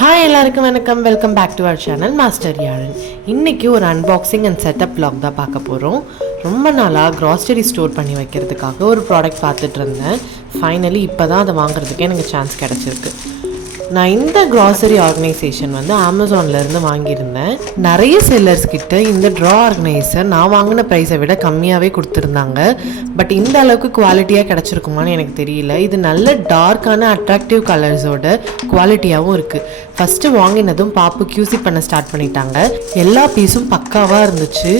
Hi எல்லாருக்கும் வணக்கம். Welcome back to our channel master Yazhan. இன்றைக்கி ஒரு அன்பாக்சிங் அண்ட் செட்டப் vlog தான் பார்க்க போகிறோம். ரொம்ப நாளாக க்ராசரி ஸ்டோர் பண்ணி வைக்கிறதுக்காக ஒரு ப்ராடக்ட் பார்த்துட்டு இருந்தேன். ஃபைனலி இப்போ தான் அதை வாங்குறதுக்கே எனக்கு சான்ஸ் கிடச்சிருக்கு. நான் இந்த க்ராசரி ஆர்கனைசேஷன் வந்து அமேசான்லேருந்து வாங்கியிருந்தேன். நிறைய செல்லர்ஸ் கிட்ட இந்த ட்ரா ஆர்கனைசர் நான் வாங்கின ப்ரைஸை விட கம்மியாகவே கொடுத்துருந்தாங்க. பட் இந்த அளவுக்கு குவாலிட்டியாக கிடச்சிருக்குமான்னு எனக்கு தெரியல. இது நல்ல டார்க்கான அட்ராக்டிவ் கலர்ஸோட குவாலிட்டியாகவும் இருக்குது. ஃபஸ்ட்டு வாங்கினதும் பாப்பு கியூசி பண்ண ஸ்டார்ட் பண்ணிட்டாங்க. எல்லா பீஸும் பக்காவாக இருந்துச்சு,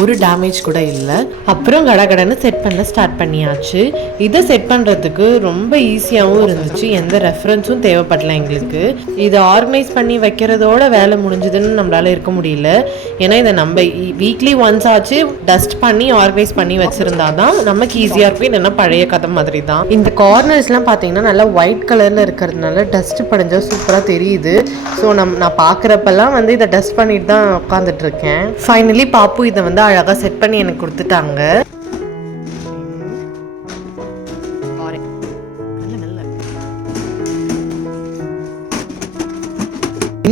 ஒரு டேமேஜ் கூட இல்லை. அப்புறம் கடகடன்னு செட் பண்ண ஸ்டார்ட் பண்ணியாச்சு. இதை செட் பண்ணுறதுக்கு ரொம்ப ஈஸியாகவும் இருந்துச்சு, எந்த ரெஃபரன்ஸும் தேவைப்படல எங்களுக்கு. இதை ஆர்கனைஸ் பண்ணி வைக்கிறதோட வேலை முடிஞ்சதுன்னு நம்மளால இருக்க முடியல. ஏன்னா இதை நம்ம வீக்லி ஒன்ஸ் ஆச்சு டஸ்ட் பண்ணி ஆர்கனைஸ் பண்ணி வச்சுருந்தா தான் நமக்கு ஈஸியாக இருக்கும். இல்லைன்னா பழைய கதை மாதிரி தான். இந்த கார்னர்ஸ்லாம் பார்த்தீங்கன்னா நல்லா ஒயிட் கலரில் இருக்கிறதுனால டஸ்ட் படிஞ்சால் சூப்பராக தெரியுது. ஸோ நான் பார்க்குறப்பெல்லாம் வந்து இதை டஸ்ட் பண்ணிட்டு தான் உட்காந்துட்டு இருக்கேன். ஃபைனலி பாப்பு இதை வந்து அழகாக செட் பண்ணி எனக்கு கொடுத்துட்டாங்க.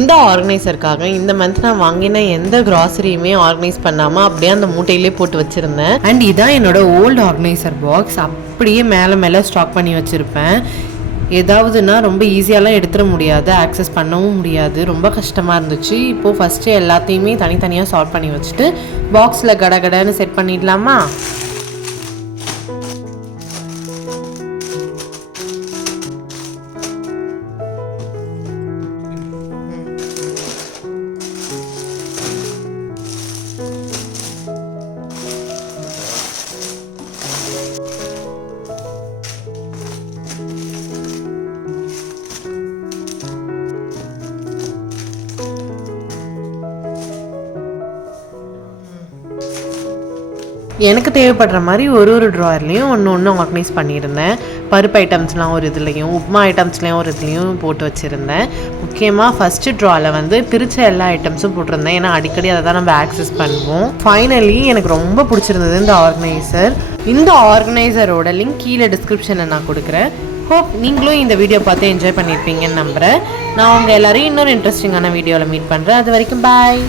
இந்த ஆர்கனைசருக்காக இந்த மந்த் நான் வாங்கின எந்த கிராசரியுமே ஆர்கனைஸ் பண்ணாமல் அப்படியே அந்த மூட்டையிலே போட்டு வச்சுருந்தேன். அண்ட் இதான் என்னோட ஓல்டு ஆர்கனைசர் பாக்ஸ். அப்படியே மேலே ஸ்டாக் பண்ணி வச்சுருப்பேன். ஏதாவதுன்னா ரொம்ப ஈஸியாலாம் எடுத்துட முடியாது, ஆக்சஸ் பண்ணவும் முடியாது, ரொம்ப கஷ்டமாக இருந்துச்சு. இப்போது ஃபஸ்ட்டு எல்லாத்தையுமே தனித்தனியாக சால்வ் பண்ணி வச்சுட்டு பாக்ஸில் கடகடன்னு செட் பண்ணிடலாமா? எனக்கு தேவைப்படுற மாதிரி ஒரு ட்ராயர்லேயும் ஒன்று ஆர்கனைஸ் பண்ணியிருந்தேன். பருப்பு ஐட்டம்ஸ்லாம் ஒரு இதுலேயும், உப்மா ஐட்டம்ஸ்லேயும் ஒரு இதுலேயும் போட்டு வச்சுருந்தேன். முக்கியமாக ஃபஸ்ட்டு ட்ராவில் வந்து பிரித்த எல்லா ஐட்டம்ஸும் போட்டிருந்தேன். ஏன்னா அடிக்கடி அதை தான் நம்ம ஆக்சஸ் பண்ணுவோம். ஃபைனலி எனக்கு ரொம்ப பிடிச்சிருந்தது இந்த ஆர்கனைசர். இந்த ஆர்கனைசரோட லிங்க் கீழே டிஸ்கிரிப்ஷனில் நான் கொடுக்குறேன். ஹோப் நீங்களும் இந்த வீடியோ பார்த்து என்ஜாய் பண்ணியிருப்பீங்கன்னு நம்புகிறேன். நான் உங்கள் எல்லோரையும் இன்னொரு இன்ட்ரெஸ்டிங்கான வீடியோவில் மீட் பண்ணுறேன். அது வரைக்கும் பாய்.